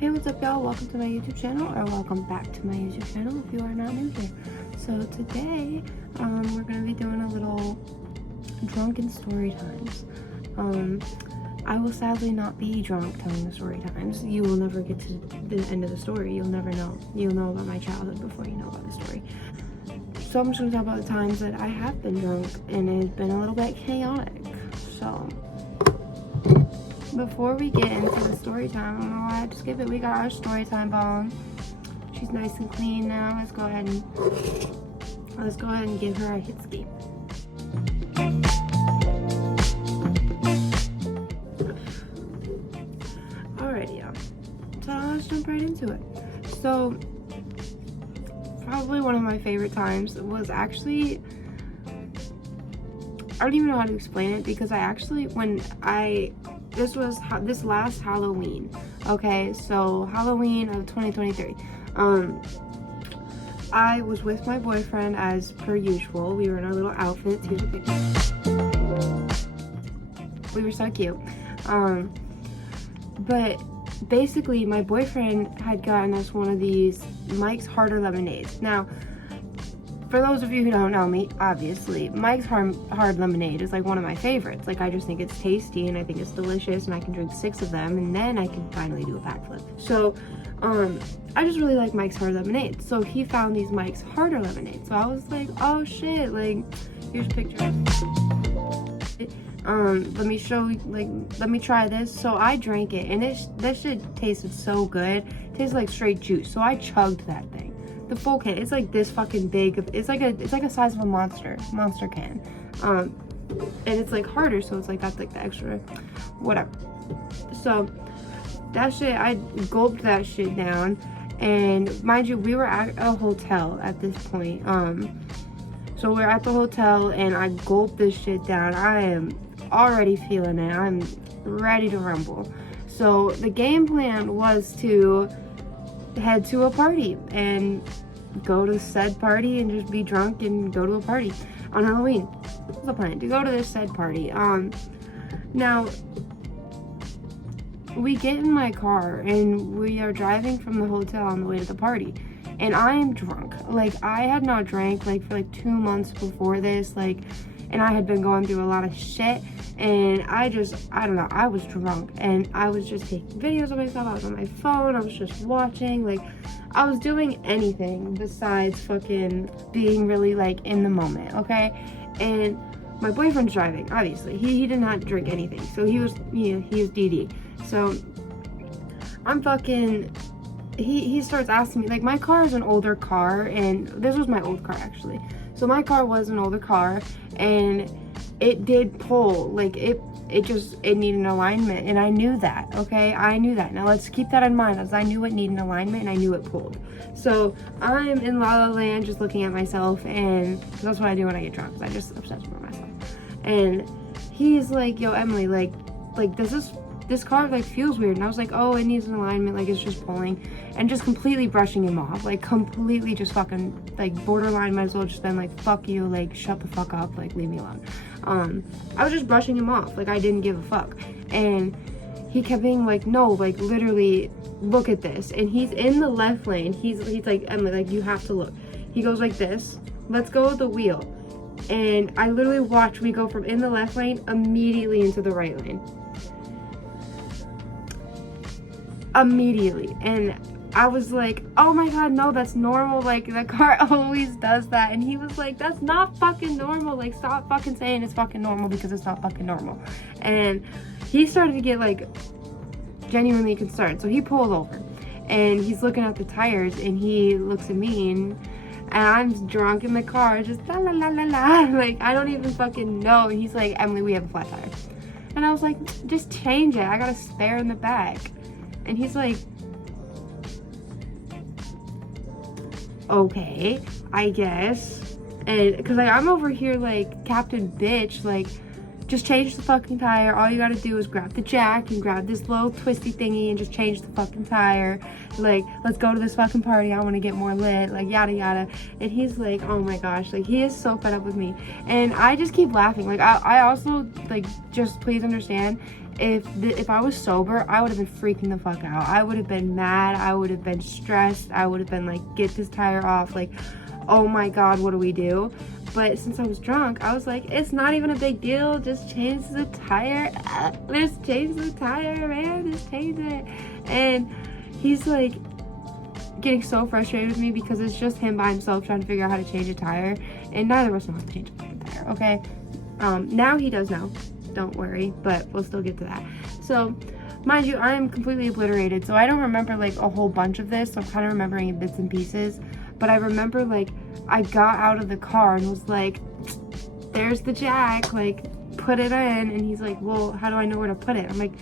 Hey, what's up, y'all? Welcome to my YouTube channel, or welcome back to my YouTube channel if you are not new here. So today, we're gonna be doing a little drunken story times. I will sadly not be drunk telling the story times. You will never get to the end of the story. You'll never know. You'll know about my childhood before you know about the story. So I'm just gonna talk about the times that I have been drunk, and it's been a little bit chaotic. So before we get into the story time, I don't know why I just skip it. We got our story time bong. She's nice and clean now. Let's go ahead and give her a hit ski. Alrighty, y'all. So let's jump right into it. So probably one of my favorite times was actually, I don't even know how to explain it, because this last Halloween, okay, so Halloween of 2023, I was with my boyfriend as per usual. We were in our little outfits. Here's a picture. We were so cute. But basically my boyfriend had gotten us one of these Mike's Harder lemonades. Now, for those of you who don't know me, obviously, Mike's Hard Lemonade is like one of my favorites. Like, I just think it's tasty and I think it's delicious, and I can drink 6 of them and then I can finally do a backflip. So, I just really like Mike's Hard Lemonade. So he found these Mike's Harder Lemonade. So I was like, oh shit, like, here's a picture. Let me show you, like, let me try this. So I drank it, and that shit tasted so good. It tasted like straight juice. So I chugged that thing. The full can. It's like this fucking big. It's like a size of a monster can. And it's like harder, so it's like got like the extra whatever. So that shit, I gulped that shit down. And mind you, we were at a hotel at this point. So we're at the hotel and I gulped this shit down. I am already feeling it. I'm ready to rumble. So the game plan was to head to a party and go to said party and just be drunk and go to a party on Halloween. What's the plan? To go to this said party. Now we get in my car and we are driving from the hotel on the way to the party, and I am drunk. Like, I had not drank like for like 2 months before this, like, and I had been going through a lot of shit, and I don't know, I was drunk, and I was just taking videos of myself. I was on my phone, I was just watching, like, I was doing anything besides fucking being really, like, in the moment, okay? And my boyfriend's driving, obviously. He did not drink anything, so he was DD. So I'm fucking, he starts asking me, like, my car is an older car, and this was my old car, actually. So my car was an older car, and it did pull, like, it needed an alignment, and I knew that, okay? I knew that. Now let's keep that in mind, as I knew it needed an alignment, and I knew it pulled. So I'm in La La Land just looking at myself, and that's what I do when I get drunk, because I just obsess with myself. And he's like, yo, Emily, like this car, like, feels weird. And I was like, oh, it needs an alignment, like, it's just pulling. And just completely brushing him off, like, completely just fucking, like, borderline might as well just been like, fuck you, like, shut the fuck up, like, leave me alone. I was just brushing him off, like, I didn't give a fuck. And he kept being like, no, like, literally, look at this. And he's in the left lane. He's like, Emily, like, you have to look. He goes like this, let's go with the wheel. And I literally watched we go from in the left lane immediately into the right lane. Immediately. And I was like, oh my god, no, that's normal, like, the car always does that. And he was like, that's not fucking normal, like, stop fucking saying it's fucking normal, because it's not fucking normal. And he started to get, like, genuinely concerned. So he pulled over and he's looking at the tires, and he looks at me, and I'm drunk in the car, just la la la la la, like, I don't even fucking know. And he's like, Emily, we have a flat tire. And I was like, just change it, I got a spare in the back. And he's like, okay, I guess. And because, like, I'm over here like, Captain Bitch, like, just change the fucking tire. All you gotta do is grab the jack and grab this little twisty thingy and just change the fucking tire. Like, let's go to this fucking party. I want to get more lit. Like, yada yada. And he's like, oh my gosh, like, he is so fed up with me. And I just keep laughing. Like, I also, like, just please understand, if I was sober, I would have been freaking the fuck out. I would have been mad. I would have been stressed. I would have been like, get this tire off. Like, oh my god, what do we do? But since I was drunk, I was like, it's not even a big deal. Just change the tire. Just change the tire, man. Just change it. And he's like getting so frustrated with me because it's just him by himself trying to figure out how to change a tire. And neither of us know how to change a fucking tire, okay? Now he does know. Don't worry, but we'll still get to that. So, mind you, I am completely obliterated. So I don't remember like a whole bunch of this. So I'm kind of remembering in bits and pieces. But I remember like I got out of the car and was like, there's the jack, like put it in. And he's like, well, how do I know where to put it? I'm like,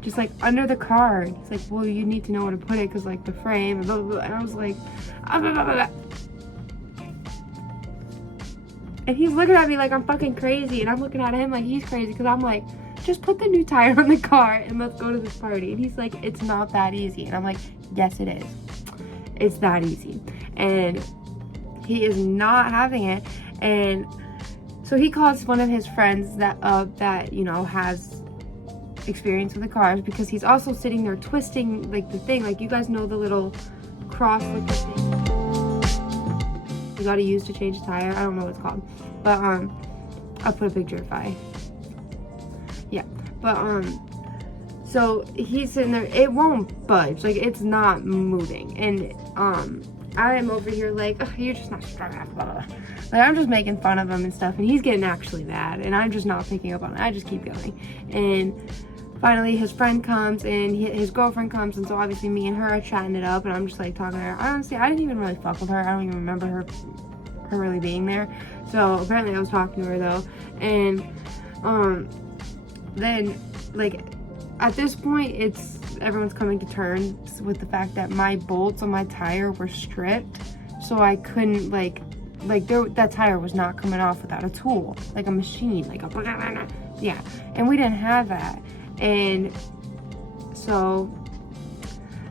just like under the car. And he's like, well, you need to know where to put it because like the frame and blah, blah, blah. And I was like, ah, blah, blah, blah, blah. And he's looking at me like I'm fucking crazy, and I'm looking at him like he's crazy because I'm like, just put the new tire on the car and let's go to this party. And he's like, it's not that easy. And I'm like, yes it is. It's that easy. And he is not having it. And so he calls one of his friends that you know has experience with the cars, because he's also sitting there twisting like the thing, like you guys know the little cross looking thing you gotta use to change the tire. I don't know what it's called, but I'll put a picture if I, yeah, but so he's sitting there, it won't budge, like it's not moving. And I am over here like, you're just not strong enough, blah, blah, blah. Like I'm just making fun of him and stuff, and he's getting actually mad, and I'm just not picking up on it. I just keep going. And finally his friend comes and his girlfriend comes, and so obviously me and her are chatting it up, and I'm just like talking to her. Honestly, I didn't even really fuck with her. I don't even remember her really being there. So apparently I was talking to her though. And then like at this point it's everyone's coming to terms with the fact that my bolts on my tire were stripped, so I couldn't that tire was not coming off without a tool, like a machine, like a yeah, and we didn't have that. And so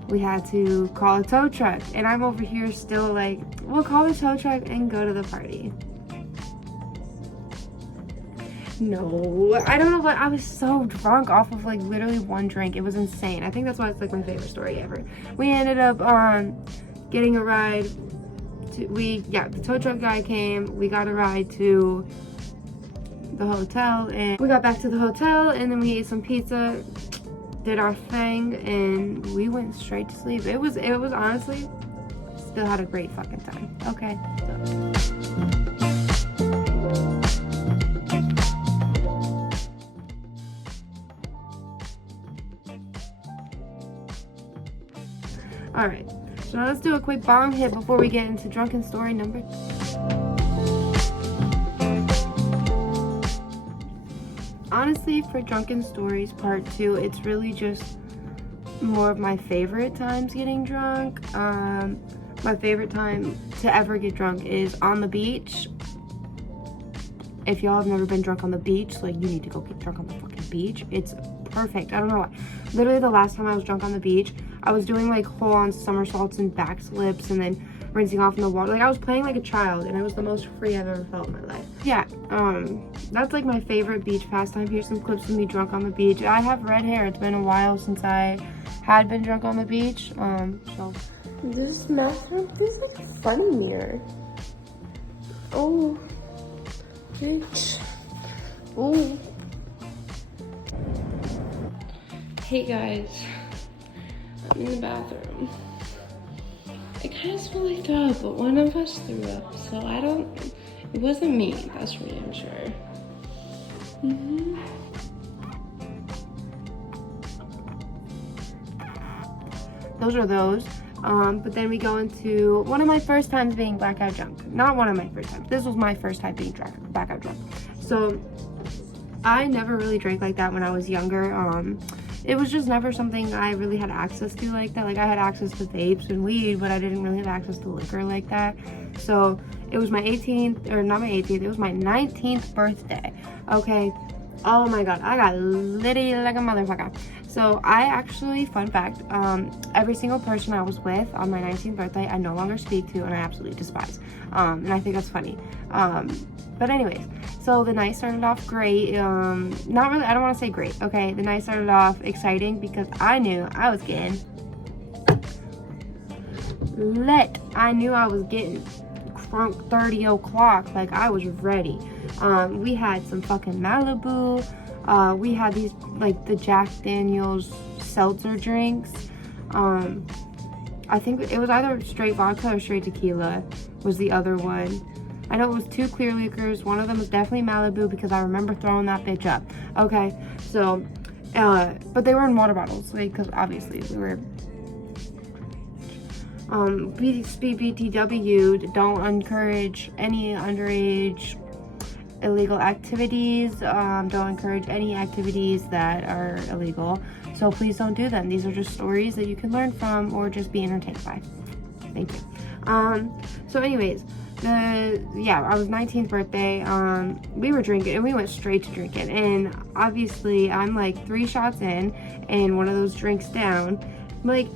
we had to call a tow truck, and I'm over here still like, we'll call the tow truck and go to the party. No, I don't know what, I was so drunk off of like literally one drink. It was insane. I think that's why it's like my favorite story ever. We ended up getting a ride to, the tow truck guy came, we got a ride to the hotel, and we got back to the hotel, and then we ate some pizza, did our thing, and we went straight to sleep. It was honestly, still had a great fucking time. Okay. All right, so now let's do a quick bong hit before we get into drunken story number 2. Honestly, for drunken stories part 2, it's really just more of my favorite times getting drunk. My favorite time to ever get drunk is on the beach. If y'all have never been drunk on the beach, like you need to go get drunk on the fucking beach. It's perfect. I don't know why. Literally the last time I was drunk on the beach, I was doing like full-on somersaults and backflips and then rinsing off in the water. Like I was playing like a child, and it was the most free I've ever felt in my life. Yeah, that's like my favorite beach pastime. Here's some clips of me drunk on the beach. I have red hair. It's been a while since I had been drunk on the beach. So this bathroom, there's like a funny mirror. Oh, bitch. Oh. Hey guys, I'm in the bathroom. I kind of smell like throw up, but one of us threw up, so it wasn't me, that's for damn sure. Those are those. But then we go into one of my first times being blackout drunk. Not one of my first times. This was my first time being blackout drunk. So I never really drank like that when I was younger. It was just never something I really had access to like that. Like I had access to vapes and weed, but I didn't really have access to liquor like that. So it was my 18th, or not my 18th, it was my 19th birthday. Okay, Oh my god, I got litty like a motherfucker. So I actually, fun fact, every single person I was with on my 19th birthday, I no longer speak to and I absolutely despise. And I think that's funny. But anyways, so the night started off great. Not really, I don't want to say great, okay? The night started off exciting because I knew I was getting lit. I knew I was getting crunk 30 o'clock. Like, I was ready. We had some fucking Malibu. We had these, like, the Jack Daniels seltzer drinks. I think it was either straight vodka or straight tequila was the other one. I know it was 2 clear liquors. One of them was definitely Malibu because I remember throwing that bitch up. Okay, so, but they were in water bottles, like, because obviously we were, BTW, don't encourage any underage illegal activities. Don't encourage any activities that are illegal. So please don't do them. These are just stories that you can learn from or just be entertained by. Thank you. So anyways, I was 19th birthday. We were drinking and we went straight to drinking. And obviously I'm like 3 shots in and one of those drinks down. I'm like,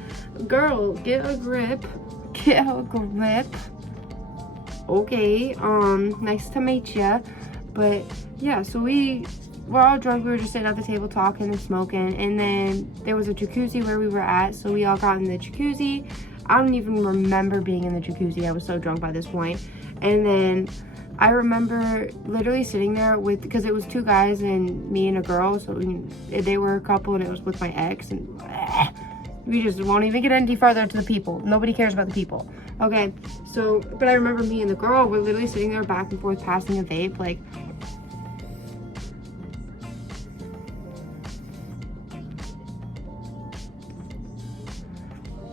girl, get a grip. Get a grip. Okay, nice to meet ya. But yeah, so we're all drunk. We were just sitting at the table talking and smoking, and then there was a jacuzzi where we were at, so we all got in the jacuzzi. I don't even remember being in the jacuzzi. I was so drunk by this point. And then I remember literally sitting there with, because it was 2 guys and me and a girl, so they were a couple and it was with my ex, and we just won't even get any further to the people. Nobody cares about the people. Okay, so, but I remember me and the girl were literally sitting there back and forth passing a vape, like,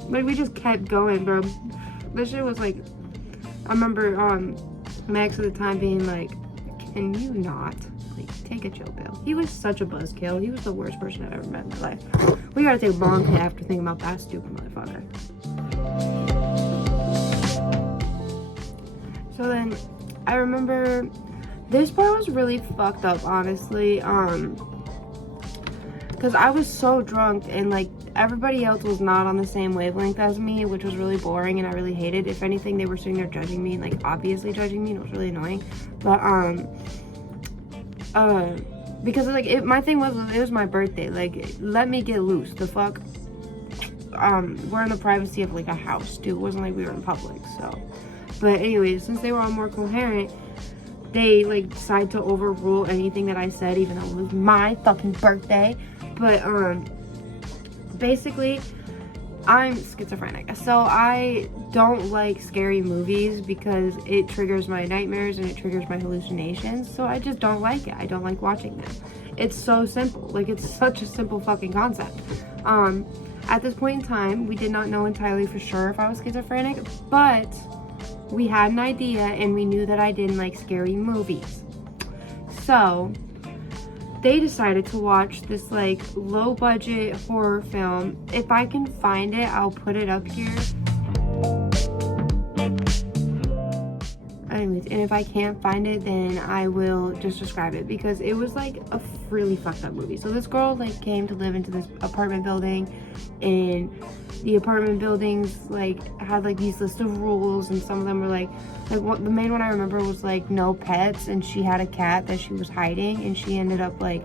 we just kept going, bro. This shit was like, I remember my ex at the time being like, can you not, like, take a chill pill? He was such a buzzkill. He was the worst person I've ever met in my life. We gotta take a long hit after thinking about that stupid motherfucker. So then, I remember, this part was really fucked up, honestly, because I was so drunk and, like, everybody else was not on the same wavelength as me, which was really boring and I really hated. If anything, they were sitting there judging me, like, obviously judging me, and it was really annoying. But, because, like, my thing was, it was my birthday, like, let me get loose, the fuck. We're in the privacy of, like, a house, dude. It wasn't like we were in public, so. But anyways, since they were all more coherent, they, like, decided to overrule anything that I said, even though it was my fucking birthday. But, basically, I'm schizophrenic, so I don't like scary movies because it triggers my nightmares and it triggers my hallucinations, so I just don't like it. I don't like watching them. It's so simple. Like, it's such a simple fucking concept. At this point in time, we did not know entirely for sure if I was schizophrenic, but we had an idea and we knew that I didn't like scary movies. So they decided to watch this, like, low budget horror film. If I can find it, I'll put it up here. Anyways, and if I can't find it, then I will just describe it, because it was like a really fucked up movie. So this girl, like, came to live into this apartment building, and the apartment buildings, like, had, like, these list of rules, and some of them were like what the main one I remember was, like, no pets, and she had a cat that she was hiding, and they ended up like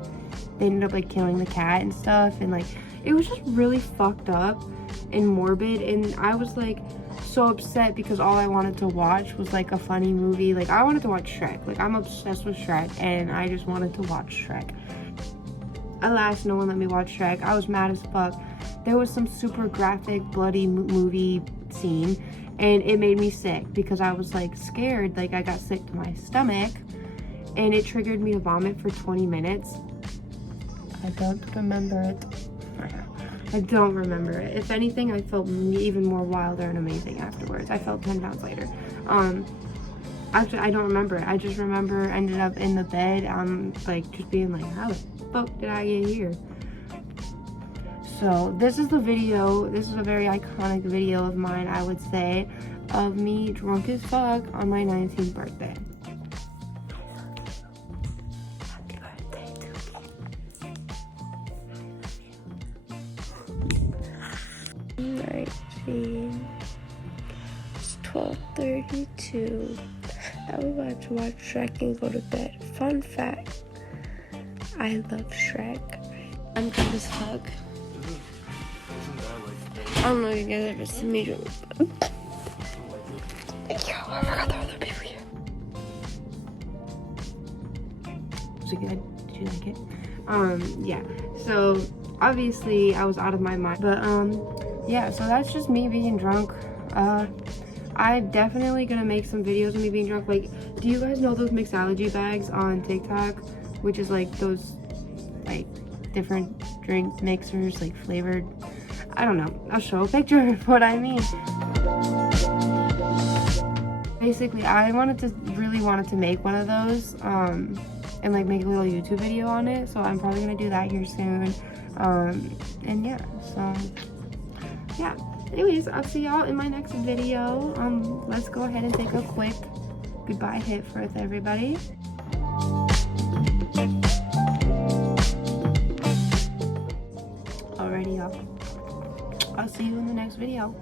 killing the cat and stuff, and, like, it was just really fucked up and morbid, and I was, like, so upset because all I wanted to watch was, like, a funny movie. Like, I wanted to watch Shrek. Like, I'm obsessed with Shrek, and I just wanted to watch Shrek. Alas, no one let me watch Shrek. I was mad as fuck. There was some super graphic, bloody movie scene, and it made me sick because I was, like, scared. Like, I got sick to my stomach, and it triggered me to vomit for 20 minutes. I don't remember it. I don't remember it. If anything, I felt even more wilder and amazing afterwards. I felt 10 pounds lighter. Actually, I don't remember it. I just remember ended up in the bed, like, just being like, how the fuck did I get here? So this is the video. This is a very iconic video of mine, I would say, of me drunk as fuck on my 19th birthday. Happy birthday to me. See, it's 12:32. Now we're about to watch Shrek and go to bed. Fun fact, I love Shrek. I'm good as fuck. I don't know if you guys ever see me drink. Yo, I forgot there were other people here. Was it good? Did you like it? Yeah. So obviously I was out of my mind, but yeah. So that's just me being drunk. I'm definitely gonna make some videos of me being drunk. Like, do you guys know those mixology bags on TikTok, which is like those like different drink mixers, like flavored? I don't know. I'll show a picture of what I mean. Basically, I really wanted to make one of those, and like make a little YouTube video on it. So I'm probably gonna do that here soon. And yeah, so yeah. Anyways, I'll see y'all in my next video. Let's go ahead and take a quick goodbye hit with everybody. Alrighty, y'all. I'll see you in the next video.